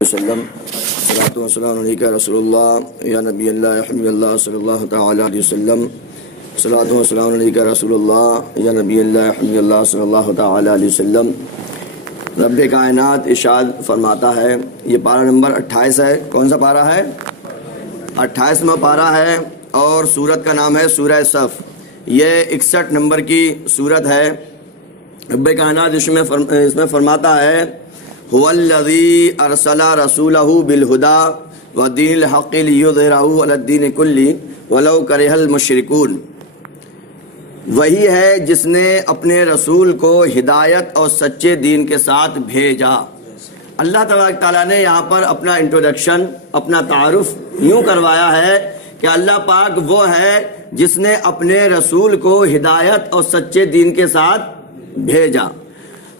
وسلم صلاۃ و سلام علیکہ رسول اللہ یا نبی اللہ حبیب اللہ صلی اللہ تعالی علیہ وسلم صلاۃ و سلام علیکہ رسول اللہ یا نبی اللہ حبیب اللہ صلی اللہ تعالی علیہ وسلم۔ رب کائنات ارشاد فرماتا ہے، یہ پارہ نمبر 28 ہے۔ کون سا پارہ ہے؟ 28واں پارہ ہے، اور سورت کا نام ہے سورہ صف۔ یہ 61 نمبر کی سورت ہے۔ رب کائنات اس میں فرماتا ہے، هو الذی ارسل رسولہ بالہدی ودین الحق لیظہرہ علی الدین کلہ ولو کرہ المشرکون۔ وہی ہے جس نے اپنے رسول کو ہدایت اور سچے دین کے ساتھ بھیجا۔ اللہ تبارک تعالیٰ نے یہاں پر اپنا انٹروڈکشن، اپنا تعارف یوں کروایا ہے کہ اللہ پاک وہ ہے جس نے اپنے رسول کو ہدایت اور سچے دین کے ساتھ بھیجا۔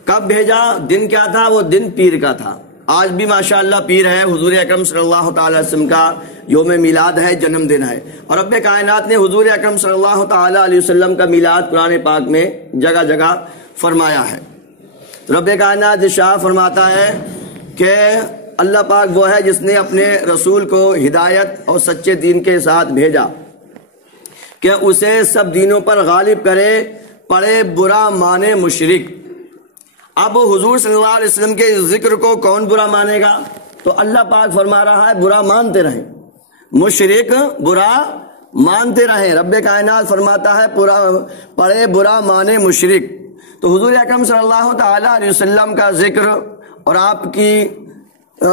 کب بھیجا؟ دن کیا تھا؟ وہ دن پیر کا تھا۔ آج بھی ماشاءاللہ پیر ہے، حضور اکرم صلی اللہ تعالی علیہ وسلم کا یوم میلاد ہے، جنم دن ہے، اور رب کائنات نے حضور اکرم صلی اللہ تعالی علیہ وسلم کا میلاد قرآن پاک میں جگہ جگہ فرمایا ہے۔ رب کائنات ارشاد فرماتا ہے کہ اللہ پاک وہ ہے جس نے اپنے رسول کو ہدایت اور سچے دین کے ساتھ بھیجا کہ اسے سب دینوں پر غالب کرے، پڑے برا مانے مشرک۔ اب حضور صلی اللہ علیہ وسلم کے ذکر کو کون برا مانے گا؟ تو اللہ پاک فرما رہا ہے برا مانتے رہیں، مشرک برا مانتے رہیں۔ رب کائنات فرماتا ہے پڑے برا مانے مشرک۔ تو حضور اکرم صلی اللہ تعالی علیہ وسلم کا ذکر اور آپ کی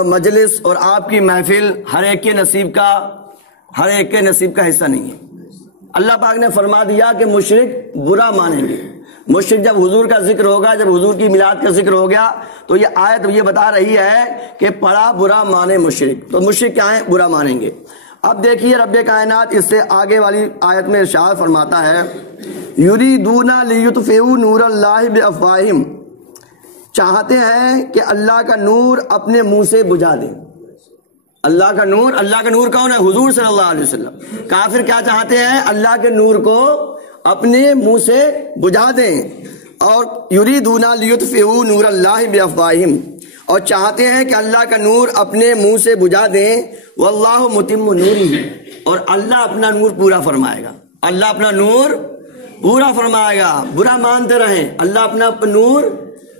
مجلس اور آپ کی محفل ہر ایک کے نصیب کا حصہ نہیں ہے۔ اللہ پاک نے فرما دیا کہ مشرک برا مانیں گے۔ مشرک جب حضور کا ذکر ہوگا، جب حضور کی میلاد کا ذکر ہو گیا، تو یہ آیت یہ بتا رہی ہے کہ پڑا برا مانے مشرک۔ تو مشرک کیا ہے؟ برا مانیں گے۔ اب دیکھیے رب کائنات اس سے آگے والی آیت میں ارشاد فرماتا ہے، یریدون لیطفئوا نور اللہ بافواہہم، چاہتے ہیں کہ اللہ کا نور اپنے منہ سے بجھا دیں۔ اللہ کا نور کون ہے؟ حضور صلی اللہ علیہ وسلم۔ کافر کیا چاہتے ہیں؟ اللہ کے نور کو اپنے منہ سے بجھا دیں۔ اور یریدون لیطفئوا نور اللہ بافواہہم، اور چاہتے ہیں کہ اللہ کا نور اپنے منہ سے بجھا دیں، واللہ متم نورہ، اور اللہ اپنا نور پورا فرمائے گا۔ اللہ اپنا نور پورا فرمائے گا۔ برا مانتے رہیں، اللہ اپنا نور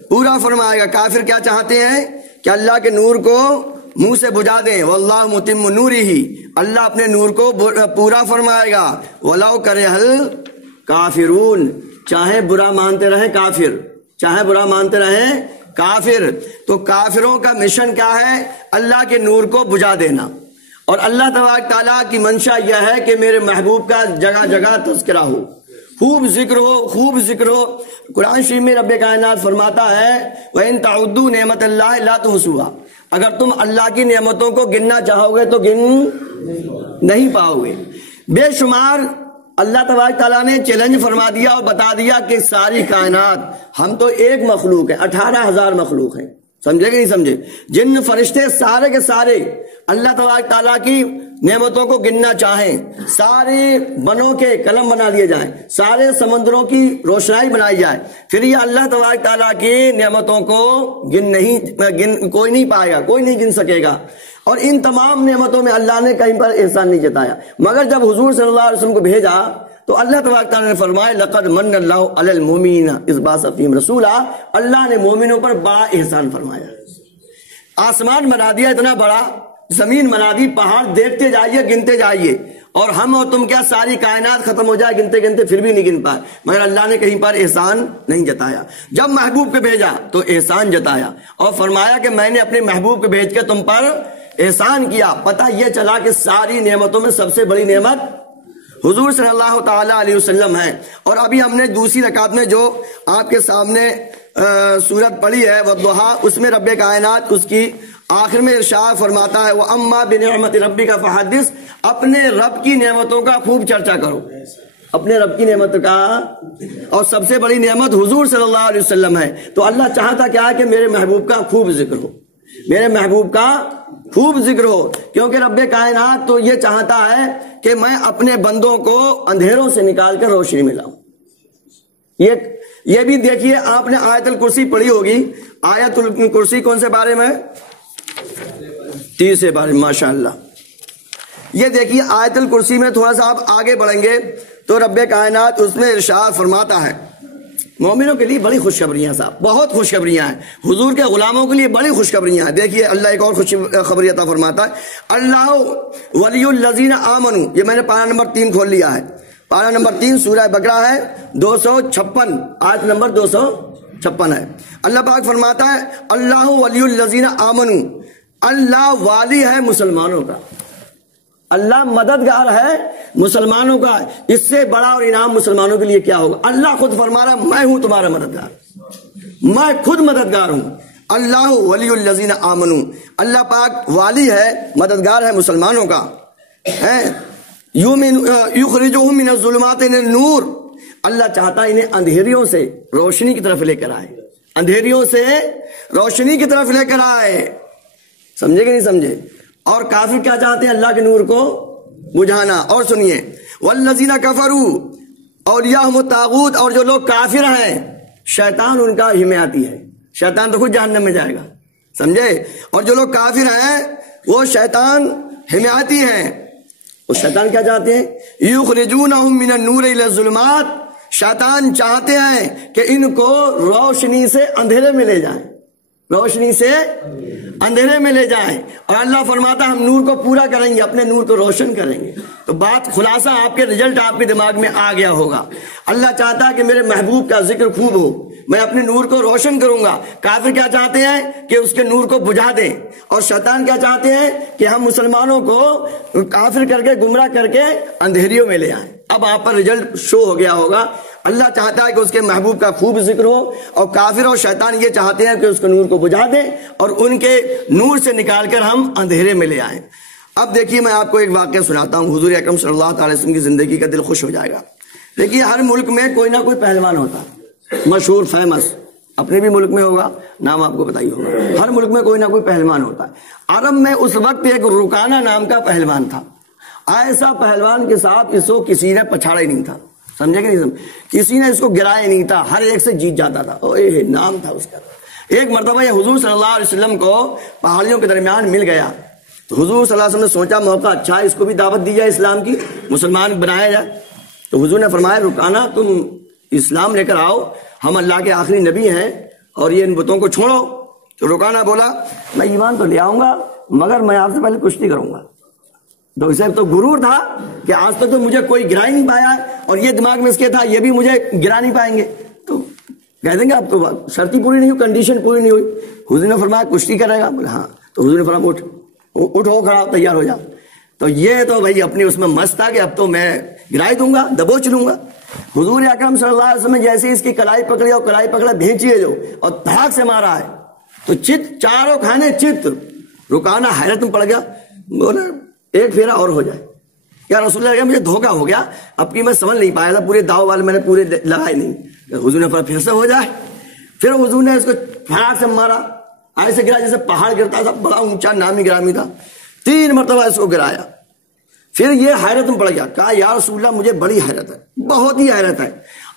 پورا فرمائے گا۔ کافر کیا چاہتے ہیں؟ کہ اللہ کے نور کو منہ سے بجھا دیں، واللہ متم نورہ، اللہ اپنے نور کو پورا فرمائے گا۔ ولو کرہ الکافرون، چاہے برا مانتے رہیں کافر، تو کافروں کا مشن کیا ہے؟ اللہ کے نور کو بجھا دینا۔ اور اللہ تبارک تعالیٰ کی منشا یہ ہے کہ میرے محبوب کا جگہ جگہ تذکرہ ہو، خوب ذکر ہو۔ قرآن شریف میں رب کائنات فرماتا ہے، وَإِن تَعُدُّوا نِعْمَتَ اللَّهِ لَا تُحْصُوهَا، اگر تم اللہ کی نعمتوں کو گننا چاہو گے تو گن نہیں پاؤ گے۔ بے شمار اللہ تبارک تعالیٰ نے چیلنج فرما دیا اور بتا دیا کہ ساری کائنات، ہم تو ایک مخلوق ہیں، 18,000 مخلوق ہیں، سمجھے کہ نہیں سمجھے؟ جن فرشتے سارے کے سارے اللہ تبارک تعالیٰ کی نعمتوں کو گننا چاہیں، سارے بنوں کے قلم بنا دیے جائیں، سارے سمندروں کی روشنائی بنائی جائے، پھر یہ اللہ تبارک تعالیٰ کی نعمتوں کو کوئی نہیں پائے گا، کوئی نہیں گن سکے گا۔ اور ان تمام نعمتوں میں اللہ نے کہیں پر احسان نہیں جتایا، مگر جب حضور صلی اللہ علیہ وسلم کو بھیجا تو اللہ تبارک تعالیٰ نے فرمایا، لقد من اللہ علی المؤمنین اذ بعث فیہم رسولا، اللہ نے مومنوں پر بڑا احسان فرمایا۔ آسمان بنا دیا اتنا بڑا، زمین بنا دی، پہاڑ دیکھتے جائیے، گنتے جائیے، اور ہم اور تم کیا ساری کائنات ختم ہو جائے گنتے گنتے پھر بھی نہیں گن پائے، مگر اللہ نے کہیں پر احسان نہیں جتایا۔ جب محبوب کو بھیجا تو احسان جتایا اور فرمایا کہ میں نے اپنے محبوب کو بھیج کے تم پر احسان کیا۔ پتہ یہ چلا کہ ساری نعمتوں میں سب سے بڑی نعمت حضور صلی اللہ تعالی علیہ وسلم ہے۔ اور ابھی ہم نے دوسری رکعت میں جو آپ کے سامنے سورت پڑھی ہے والضحیٰ، اس میں رب کائنات اس کی آخر میں ارشاد فرماتا ہے، وَأَمَّا بِنِعْمَتِ رَبِّكَ فَحَدِّثْ، اپنے رب کی نعمتوں کا خوب چرچا کرو، اپنے رب کی نعمت کا۔ اور سب سے بڑی نعمت حضور صلی اللہ علیہ وسلم ہے۔ تو اللہ چاہتا کیا ہے کہ میرے محبوب کا خوب ذکر ہو، کیونکہ رب کائنات تو یہ چاہتا ہے کہ میں اپنے بندوں کو اندھیروں سے نکال کر روشنی میں لاؤں۔ یہ بھی دیکھیے، آپ نے آیت الکرسی پڑھی ہوگی۔ آیت الکرسی کون سے بارے میں؟ 30 بار ماشاءاللہ. یہ دیکھیے آیت الکرسی میں تھوڑا سا آپ آگے بڑھیں گے تو رب کائنات اس میں ارشاد فرماتا ہے مومنوں کے لیے بڑی خوشخبریاں صاحب، بہت خوشخبریاں ہیں، حضور کے غلاموں کے لیے بڑی خوشخبریاں ہیں. دیکھیے اللہ ایک اور خوشخبری عطا فرماتا ہے، اللہ ولی الذین آمنوا. یہ میں نے پارہ نمبر 3 کھول لیا ہے. پارہ نمبر 3 سورہ بقرہ ہے، 256 آیت نمبر 256 ہے. اللہ پاک فرماتا ہے اللہ ولی الذین آمنوا، اللہ والی ہے مسلمانوں کا، اللہ مددگار ہے مسلمانوں کا. اس سے بڑا اور انعام مسلمانوں کے لیے کیا ہوگا؟ اللہ خود فرما رہا میں ہوں تمہارا مددگار، میں خود مددگار ہوں. اللہ ولی الذین آمنوا، اللہ پاک والی ہے مددگار ہے مسلمانوں کا. یخرجہم من الظلمات الی النور، اللہ چاہتا ہے انہیں اندھیریوں سے روشنی کی طرف لے کر آئے، اندھیریوں سے روشنی کی طرف لے کر آئے. سمجھے کہ نہیں سمجھے؟ اور کافر کیا چاہتے ہیں؟ اللہ کے نور کو بجھانا. اور سنیے والذین کفروا اولیاءہم الطاغوت، اور جو لوگ کافر ہیں شیطان ان کا حمایتی ہے، شیطان تو خود جہنم میں جائے گا. سمجھے؟ اور جو لوگ کافر ہیں وہ شیطان حمایتی ہیں. وہ شیطان کیا چاہتے ہیں؟ یخرجونہم من النور الی الظلمات، شیطان چاہتے ہیں کہ ان کو روشنی سے اندھیرے میں لے جائیں، روشنی سے اندھیرے میں لے جائیں. اور اللہ فرماتا ہے ہم نور کو پورا کریں گے، اپنے نور کو روشن کریں گے. تو بات خلاصہ آپ کے رزلٹ آپ کے دماغ میں آ گیا ہوگا. اللہ چاہتا ہے کہ میرے محبوب کا ذکر خوب ہو، میں اپنے نور کو روشن کروں گا. کافر کیا چاہتے ہیں؟ کہ اس کے نور کو بجھا دیں. اور شیطان کیا چاہتے ہیں؟ کہ ہم مسلمانوں کو کافر کر کے گمراہ کر کے اندھیریوں میں لے آئیں. اب آپ پر رزلٹ شو ہو گیا ہوگا. اللہ چاہتا ہے کہ اس کے محبوب کا خوب ذکر ہو، اور کافر اور شیطان یہ چاہتے ہیں کہ اس کے نور کو بجھا دیں اور ان کے نور سے نکال کر ہم اندھیرے میں لے آئیں. اب دیکھیے میں آپ کو ایک واقعہ سناتا ہوں، حضور اکرم صلی اللہ تعالی وسلم کی زندگی کا دل خوش ہو جائے گا. دیکھیے ہر ملک میں کوئی نہ کوئی پہلوان ہوتا ہے، مشہور فیمس. اپنے بھی ملک میں ہوگا، نام آپ کو بتائیے ہوگا. ہر ملک میں کوئی نہ کوئی پہلوان ہوتا ہے. عرب میں اس وقت ایک رکانہ نام کا پہلوان تھا. ایسا پہلوان کے ساتھ اس کو کسی نے پچھاڑا ہی نہیں تھا. سمجھے کہ نہیں؟ کسی نے اس کو گرایا نہیں تھا، ہر ایک سے جیت جاتا تھا. نام تھا اس کا. ایک مرتبہ یہ حضور صلی اللہ علیہ وسلم کو پہاڑیوں کے درمیان مل گیا. تو حضور صلی اللہ علیہ وسلم نے سوچا موقع اچھا ہے، اس کو بھی دعوت دی جائے اسلام کی، مسلمان بنایا جائے. تو حضور نے فرمایا رکانا تم اسلام لے کر آؤ، ہم اللہ کے آخری نبی ہیں اور یہ ان بتوں کو چھوڑو. تو رکانا بولا میں ایمان تو لے آؤں گا مگر میں آپ سے پہلے کشتی کروں گا. تو اسے تو غرور تھا کہ آج تک تو مجھے کوئی گرا ہی نہیں پایا، اور یہ دماغ میں اس کے تھا یہ بھی مجھے گرا نہیں پائیں گے. تو کہہ دیں گے اب تو شرط پوری نہیں ہوئی، کنڈیشن پوری نہیں ہوئی. حضور نے فرمایا کشتی کرے گا؟ بولے ہاں. تو حضور نے فرمایا اٹھو کھڑا تیار ہو جا. تو یہ تو بھائی اپنی اس میں مست تھا کہ اب تو میں گرائی دوں گا، دبوچ لوں گا. حضور اکرم صلی اللہ علیہ وسلم نے جیسے اس کی کلائی پکڑی اور کلائی پکڑا بھینچیے جو اور دھاک سے مارا ہے تو چاروں کھانے چت. رکانا حیرت میں پڑ گیا، بولا ایک پھیرا اور ہو جائے. یا رسول اللہ مجھے دھوکا ہو گیا، اب کی میں سمجھ نہیں پایا تھا، پورے داؤ والے میں نے پورے لگائے نہیں. حضور نے پھر سے ہو جائے. پھر حضور نے اس کو پھاڑ سے مارا، ایسے گرا جیسے پہاڑ گرتا تھا، بڑا اونچا نامی گرامی تھا. 3 مرتبہ اس کو گرایا. پھر یہ حیرت میں پڑ گیا، کہا یا رسول اللہ مجھے بڑی حیرت ہے، بہت ہی حیرت ہے.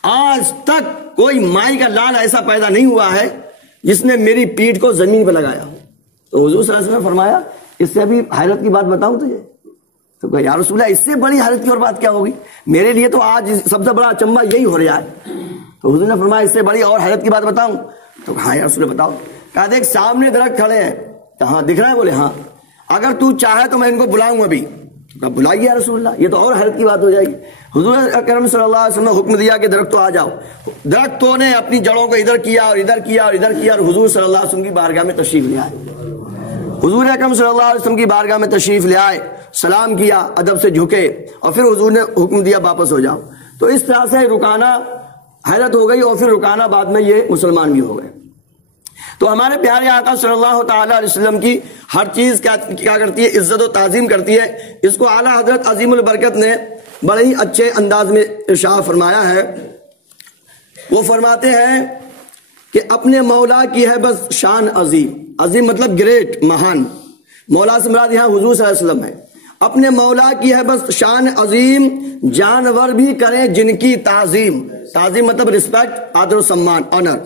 آج تک کوئی مائی کا لال ایسا پیدا نہیں ہوا ہے جس نے میری پیٹھ کو زمین پہ لگایا ہو. تو حضور صلی اللہ علیہ وسلم نے فرمایا اس سے ابھی حیرت کی بات بتاؤں تجھے؟ تو کہا یا رسول اللہ اس سے بڑی حیرت کی اور بات کیا ہوگی؟ میرے لیے تو آج سب سے بڑا اچنبھا یہی ہو رہا ہے. تو حضور نے فرمایا اس سے بڑی اور حیرت کی بات بتاؤں؟ تو ہاں یا رسول اللہ بتاؤ. کہا دیکھ سامنے درخت کھڑے ہیں. ہاں دکھ رہا ہے؟ بولے ہاں. اگر تو چاہے تو میں ان کو بلاؤں ابھی. کہا بلائیے یا رسول اللہ، یہ تو اور حیرت کی بات ہو جائے گی. حضور اکرم صلی اللہ علیہ وسلم نے حکم دیا کہ درخت تو آ جاؤ. درختوں نے اپنی جڑوں کو ادھر کیا اور ادھر کیا اور ادھر کیا، اور حضور صلی اللہ علیہ وسلم کی بارگاہ میں تشریف لے آئے. حضور اکرم صلی اللہ علیہ وسلم کی بارگاہ میں تشریف لے آئے، سلام کیا، ادب سے جھکے، اور پھر حضور نے حکم دیا واپس ہو جاؤ. تو اس طرح سے رکانا حیرت ہو گئی، اور پھر رکانا بعد میں یہ مسلمان بھی ہو گئے. تو ہمارے پیارے آقا صلی اللہ تعالی علیہ وسلم کی ہر چیز کیا کرتی ہے؟ عزت و تعظیم کرتی ہے. اس کو اعلیٰ حضرت عظیم البرکت نے بڑے ہی اچھے انداز میں ارشاد فرمایا ہے. وہ فرماتے ہیں کہ اپنے مولا کی ہے بس شان عظیم. عظیم مطلب گریٹ، مہان. مولا سے مراد یہاں حضور صلی اللہ علیہ وسلم ہے. اپنے مولا کی ہے بس شان عظیم، جانور بھی کریں جن کی تعظیم. تعظیم مطلب رسپیکٹ، آدر و سمان، آنر.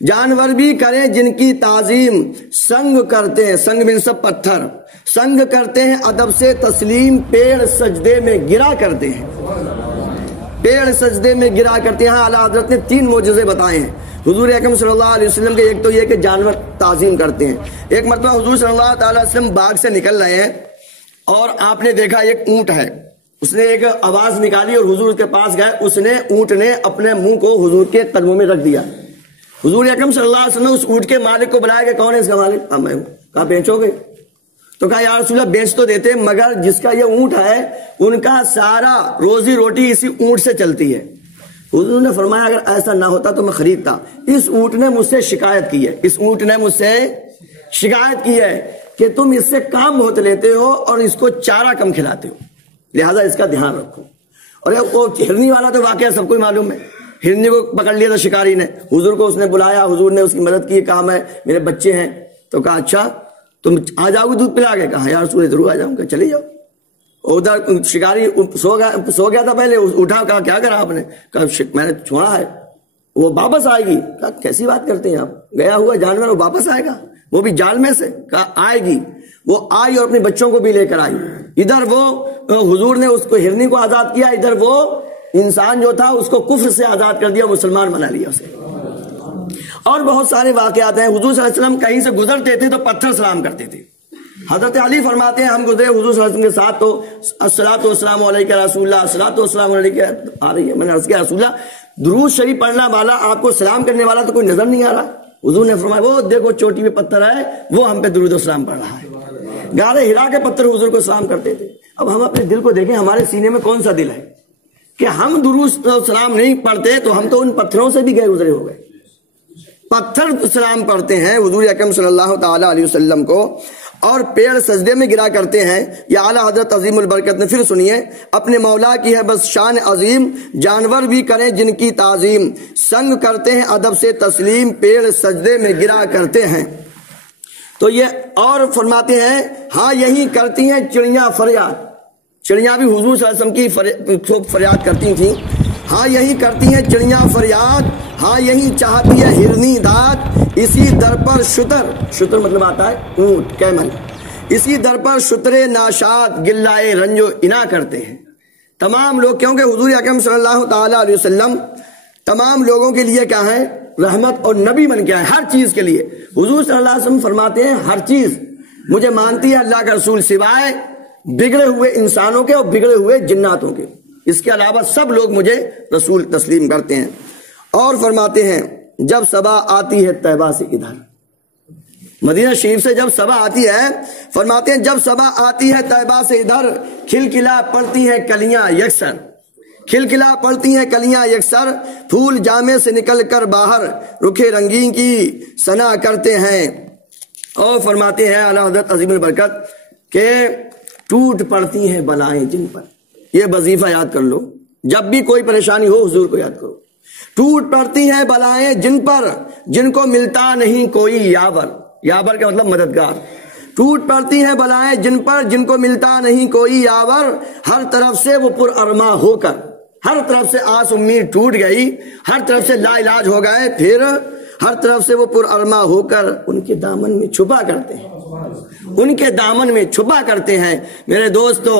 جانور بھی کریں جن کی تعظیم، سنگ کرتے ہیں، سنگ میں سب پتھر، سنگ کرتے ہیں ادب سے تسلیم، پیڑ سجدے میں گرا کرتے ہیں، پیڑ سجدے میں گرا کرتے ہیں۔ اعلیٰ حضرت نے 3 معجزے بتائے ہیں حضور اکرم صلی اللہ علیہ وسلم کے۔ ایک تو یہ کہ جانور تعظیم کرتے ہیں۔ ایک مرتبہ حضور صلی اللہ تعالی وسلم باغ سے نکل رہے ہیں اور آپ نے دیکھا ایک اونٹ ہے، اس نے ایک آواز نکالی اور حضور کے پاس گئے، اس نے اونٹ نے اپنے منہ کو حضور کے قدموں میں رکھ دیا۔ حضور اکرم صلی اللہ علیہ وسلم نے اس اونٹ کے مالک کو بلایا کہ کون ہے اس کا مالک؟ میں ہوں۔ کہا بیچو گے؟ تو کہا یا رسول اللہ بیچ تو دیتے مگر جس کا یہ اونٹ ہے ان کا سارا روزی روٹی اسی اونٹ سے چلتی ہے۔ حضور نے فرمایا اگر ایسا نہ ہوتا تو میں خریدتا۔ اس اونٹ نے مجھ سے شکایت کی ہے، اس اونٹ نے مجھ سے شکایت کی ہے کہ تم اس سے کام بہت لیتے ہو اور اس کو چارہ کم کھلاتے ہو، لہذا اس کا دھیان رکھو۔ اور وہ ہرنی والا تو واقعہ سب کو معلوم ہے، ہرنی کو پکڑ لیا تھا شکاری نے، حضور کو اس نے بلایا، حضور نے اس کی مدد کی، کہا میں میرے بچے ہیں، تو کہا اچھا تم آ جاؤ گے دودھ پلا کے؟ کہا یا رسول اللہ ضرور آ جاؤں گا، چلے جاؤ۔ ادھر شکاری سو گیا تھا پہلے، اٹھا، کہا کیا کرا آپ نے؟ کہا میں نے چھوڑا ہے، وہ واپس آئے گی۔ کہا کیسی بات کرتے ہیں آپ، گیا ہوا جانور وہ واپس آئے گا، وہ بھی جال میں سے؟ کہا آئے گی۔ وہ آئی اور اپنے بچوں کو بھی لے کر آئی۔ ادھر وہ حضور نے اس کو ہرنی کو آزاد کیا، ادھر وہ انسان جو تھا اس کو کفر سے آزاد کر دیا، مسلمان بنا لیا اسے۔ اور بہت سارے واقعات ہیں۔ حضور صلی اللہ علیہ وسلم کہیں سے گزرتے تھے تو پتھر سلام کرتے تھے۔ حضرت علی فرماتے ہیں ہم گزرے حضور صلی اللہ علیہ وسلم کے ساتھ تو الصلاۃ والسلام علیک رسول اللہ، الصلاۃ والسلام علیک آ رہی ہے، میں نے عرض کیا رسول اللہ درود شریف پڑھنا والا، آپ کو سلام کرنے والا تو کوئی نظر نہیں آ رہا؟ حضور نے فرمایا وہ دیکھو چوٹی پہ پتھر ہے، وہ ہم پہ درود و سلام پڑھ رہا ہے۔ غار ہرا کے پتھر حضور کو سلام کرتے تھے۔ اب ہم اپنے دل کو دیکھیں، ہمارے سینے میں کون سا دل ہے کہ ہم درود و سلام نہیں پڑھتے؟ تو ہم تو ان پتھروں سے بھی گئے گزرے ہو گئے۔ پتھر سلام پڑھتے ہیں حضور اکرم صلی اللہ تعالی علیہ وسلم کو، اور پیڑ سجدے میں گرا کرتے ہیں۔ یا اعلیٰ حضرت عظیم البرکت نے پھر سنیے، اپنے مولا کی ہے بس شان عظیم، جانور بھی کریں جن کی تعظیم، سنگ کرتے ہیں ادب سے تسلیم، پیڑ سجدے میں گرا کرتے ہیں۔ تو یہ اور فرماتے ہیں ہاں یہی کرتی ہیں چڑیاں فریاد، چڑیاں بھی حضور صلی اللہ علیہ وسلم کی خوب فریاد کرتی تھیں۔ ہاں یہی کرتی ہیں چڑیاں فریاد، ہاں یہی چاہتی ہے ہرنی داد، اسی در پر شتر، شتر مطلب آتا ہے اونٹ، کیمل، اسی در پر شترے ناشاد گلائے رنجو انا کرتے ہیں۔ تمام لوگ، کیونکہ حضور اکرم صلی اللہ تعالی علیہ وسلم تمام لوگوں کے لیے کیا ہے؟ رحمت اور نبی بن کے آئے، ہر چیز کے لیے۔ حضور صلی اللہ علیہ وسلم فرماتے ہیں ہر چیز مجھے مانتی ہے اللہ کا رسول، سوائے بگڑے ہوئے انسانوں کے اور بگڑے ہوئے جناتوں کے، اس کے علاوہ سب لوگ مجھے رسول تسلیم کرتے ہیں۔ اور فرماتے ہیں جب صبا آتی ہے طیبہ سے ادھر، مدینہ شریف سے جب صبا آتی ہے، فرماتے ہیں جب صبا آتی ہے طیبہ سے ادھر، کھلکھلا پڑتی ہیں کلیاں یکسر، کھلکھلا پڑتی ہیں کلیاں یکسر، پھول جامے سے نکل کر باہر رکھے رنگین کی ثنا کرتے ہیں۔ اور فرماتے ہیں اعلیٰ حضرت عظیم البرکت کہ ٹوٹ پڑتی ہیں بلائیں جن پر، یہ وظیفہ یاد کر لو، جب بھی کوئی پریشانی ہو حضور کو یاد کرو۔ ٹوٹ پڑتی ہیں بلائیں جن پر جن کو ملتا نہیں کوئی یاور، یاور کا مطلب مددگار۔ ٹوٹ پڑتی ہیں بلائیں جن پر جن کو ملتا نہیں کوئی یاور، ہر طرف سے وہ پر ارما ہو کر، ہر طرف سے آس امید ٹوٹ گئی، ہر طرف سے لا علاج ہو گئے، پھر ہر طرف سے وہ پر ارما ہو کر ان کے دامن میں چھپا کرتے ہیں، ان کے دامن میں چھپا کرتے ہیں۔ میرے دوستو،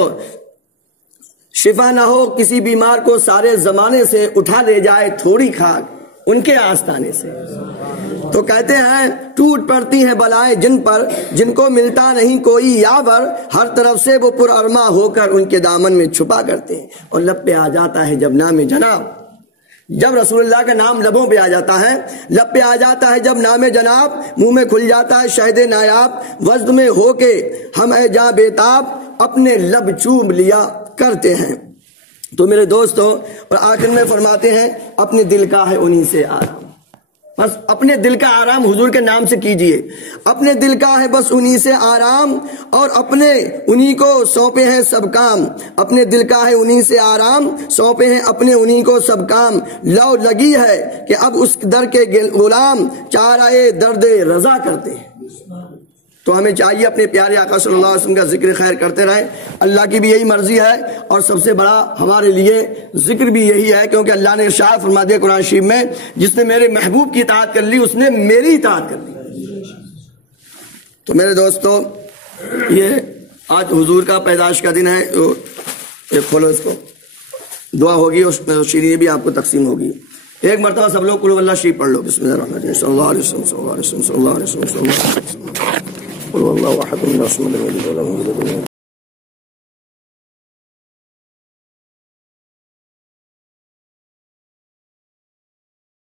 شفا نہ ہو کسی بیمار کو سارے زمانے سے، اٹھا لے جائے تھوڑی خاک ان کے آستانے سے۔ تو کہتے ہیں ٹوٹ پڑتی ہیں بلائیں جن پر جن کو ملتا نہیں کوئی یاور، ہر طرف سے وہ پر ارما ہو کر ان کے دامن میں چھپا کرتے ہیں۔ اور لب پہ آ جاتا ہے جب نام جناب، جب رسول اللہ کا نام لبوں پہ آ جاتا ہے، لب پہ آ جاتا ہے جب نام جناب، منہ میں کھل جاتا ہے شہد نایاب، وجد میں ہو کے ہم اے جاں بیتاب، اپنے لب چوم لیا کرتے ہیں۔ تو میرے دوستو، اور آخر میں فرماتے ہیں اپنے دل کا ہے انہی سے آرام، بس اپنے دل کا آرام حضور کے نام سے کیجئے، اپنے دل کا ہے بس انہی سے آرام، اور اپنے انہی کو سونپے ہیں سب کام، اپنے دل کا ہے انہی سے آرام، سونپے ہیں اپنے انہی کو سب کام، لو لگی ہے کہ اب اس در کے غلام چارہ درد رضا کرتے ہیں۔ تو ہمیں چاہیے اپنے پیارے آقا صلی اللہ علیہ وسلم کا ذکر خیر کرتے رہیں. اللہ کی بھی یہی مرضی ہے اور سب سے بڑا ہمارے لیے ذکر بھی یہی ہے، کیونکہ اللہ نے ارشاد فرما دیا قرآن شریف میں، جس نے میرے محبوب کی اطاعت کر لی اس نے میری اطاعت کر لی. تو میرے دوستو، یہ آج حضور کا پیدائش کا دن ہے. یہ کھولو اس کو، دعا ہوگی اور شیرینی بھی آپ کو تقسیم ہوگی. ایک مرتبہ سب لوگ قل اللہ شریف پڑھ لو. بسم اللہ الرحمن الرحیم. صلی اللہ علیہ وسلم صلی اللہ علیہ وسلم صلی اللہ علیہ وسلم صلی اللہ علیہ وسلم. قل اللہ احد اللہ الصمد لم یلد ولم یولد ولم